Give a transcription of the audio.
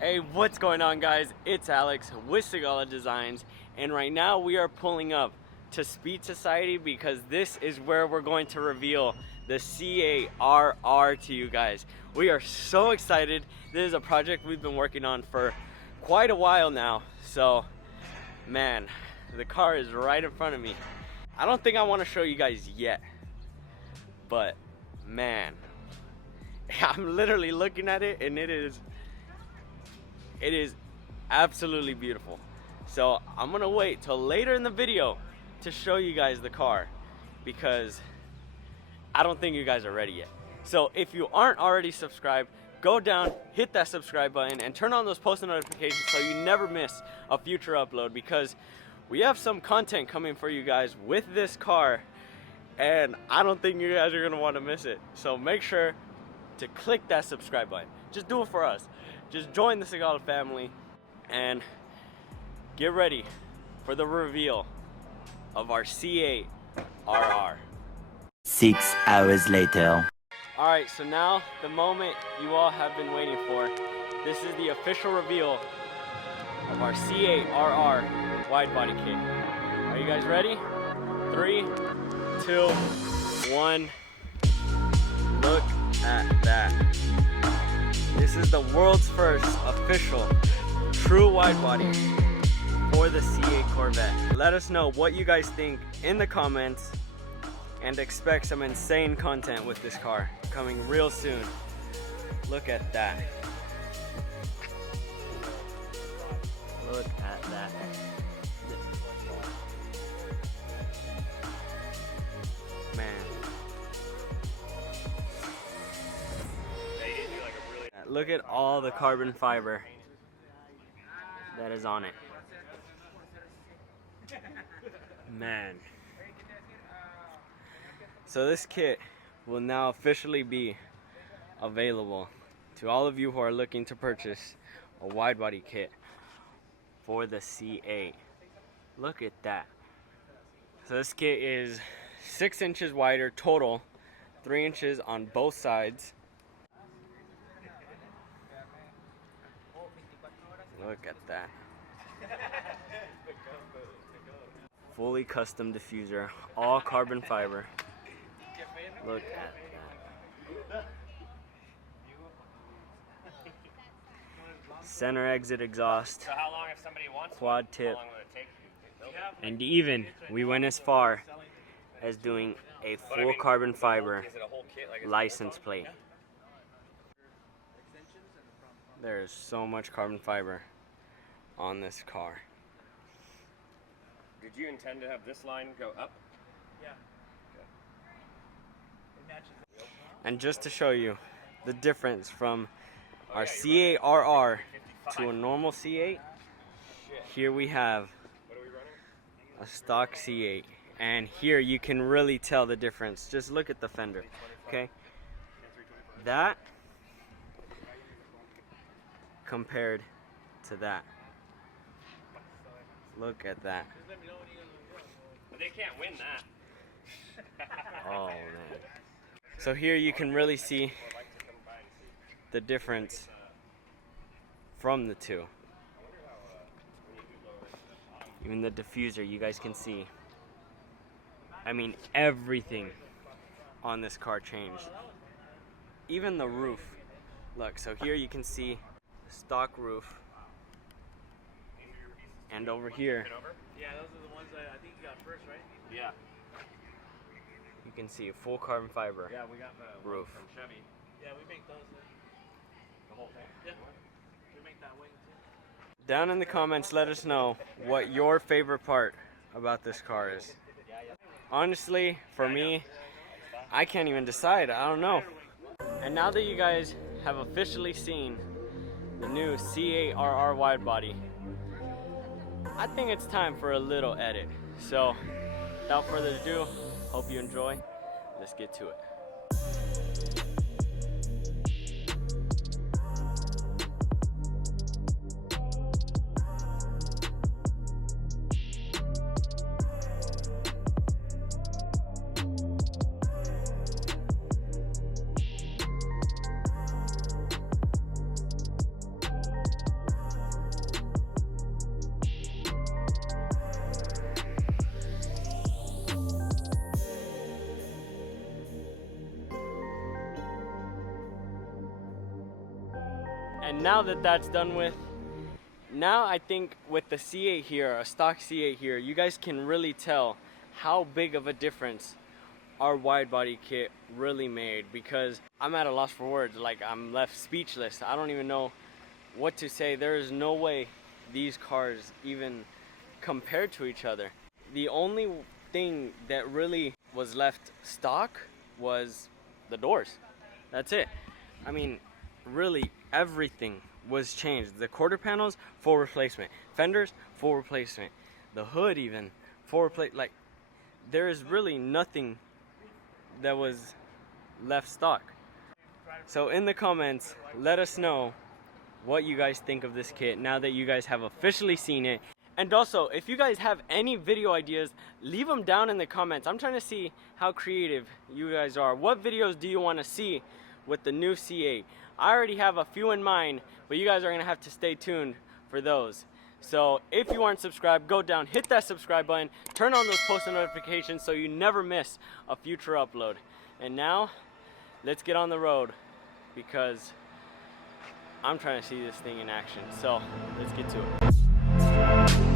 Hey, what's going on, guys? It's Alex with Sigala Designs, and right now we are pulling up to Speed Society because this is where we're going to reveal the C8RR to you guys. We are so excited. This is a project we've been working on for quite a while now, so man, the car is right in front of me. I don't think I want to show you guys yet, but man, I'm literally looking at it and it is absolutely beautiful. So I'm gonna wait till later in the video to show you guys the car because I don't think you guys are ready yet. So if you aren't already subscribed, go down, hit that subscribe button, and turn on those post notifications so you never miss a future upload, because we have some content coming for you guys with this car and I don't think you guys are gonna want to miss it. So make sure to click that subscribe button. Just do it for us. Just join the Sigala family and get ready for the reveal of our C8RR. 6 hours later. Alright, so now the moment you all have been waiting for. This is the official reveal of our C8RR Widebody kit. Are you guys ready? 3, 2, 1. Look at that. This is the world's first official true wide body for the C8 Corvette. Let us know what you guys think in the comments and expect some insane content with this car coming real soon. Look at that. Look at that. Man. Look at all the carbon fiber that is on it. Man. So this kit will now officially be available to all of you who are looking to purchase a wide body kit for the C8. Look at that. So this kit is 6 inches wider total, 3 inches on both sides. Look at that. Fully custom diffuser, all carbon fiber. Look at that. Center exit exhaust. So how long if somebody wants quad tip. How long would it take you to build it? And even we went as far as doing a full carbon fiber Is it a whole kit? Like it's license plate. There is so much carbon fiber on this car. Did you intend to have this line go up? Yeah. And just to show you the difference from our C8RR to a normal C8, here we have a stock C8, and here you can really tell the difference. Just look at the fender, okay? That compared to that. Look at that. But they can't win that. Oh man. So here you can really see the difference from the two. Even the diffuser, you guys can see. I mean, everything on this car changed. Even the roof. Look, so here you can see the stock roof. And over here, Yeah, those are the ones that I think you got first, right? Yeah. you can see a full carbon fiber Yeah, we got the roof. From Chevy. Yeah, we make those. The whole thing. Yeah, we make that wing too. Down in the comments, let us know what your favorite part about this car is. Honestly, for me, I can't even decide. I don't know. And now that you guys have officially seen the new C8RR Widebody, I think it's time for a little edit. So, without further ado, hope you enjoy. Let's get to it. And now that that's done with, now I think with the C8 here, a stock C8 here, you guys can really tell how big of a difference our wide body kit really made, because I'm at a loss for words. Like, I'm left speechless. I don't even know what to say. There is no way these cars even compared to each other. The only thing that really was left stock was the doors. That's it. I mean, really everything was changed. The quarter panels, full replacement. Fenders, full replacement. The hood even, full replacement. Like, there is really nothing that was left stock. So in the comments, let us know what you guys think of this kit now that you guys have officially seen it. And also, if you guys have any video ideas, leave them down in the comments. I'm trying to see how creative you guys are. What videos do you want to see with the new C8? I already have a few in mind, but you guys are going to have to stay tuned for those. So if you aren't subscribed, go down, hit that subscribe button, turn on those post notifications so you never miss a future upload. And now, let's get on the road, because I'm trying to see this thing in action. So let's get to it.